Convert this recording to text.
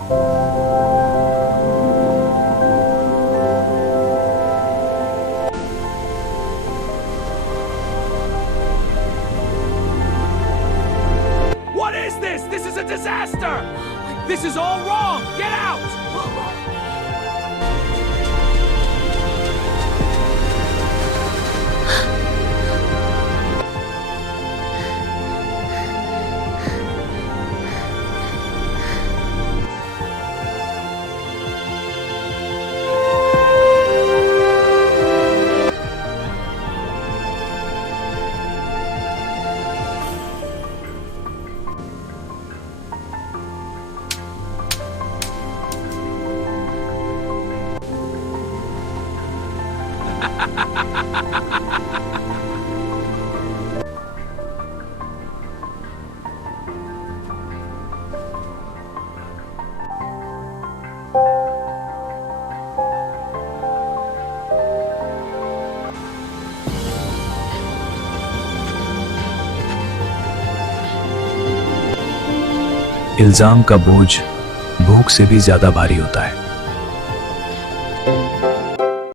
What is this? This is a disaster! This is all wrong! Get out! इल्जाम का बोझ भूख से भी ज्यादा भारी होता है।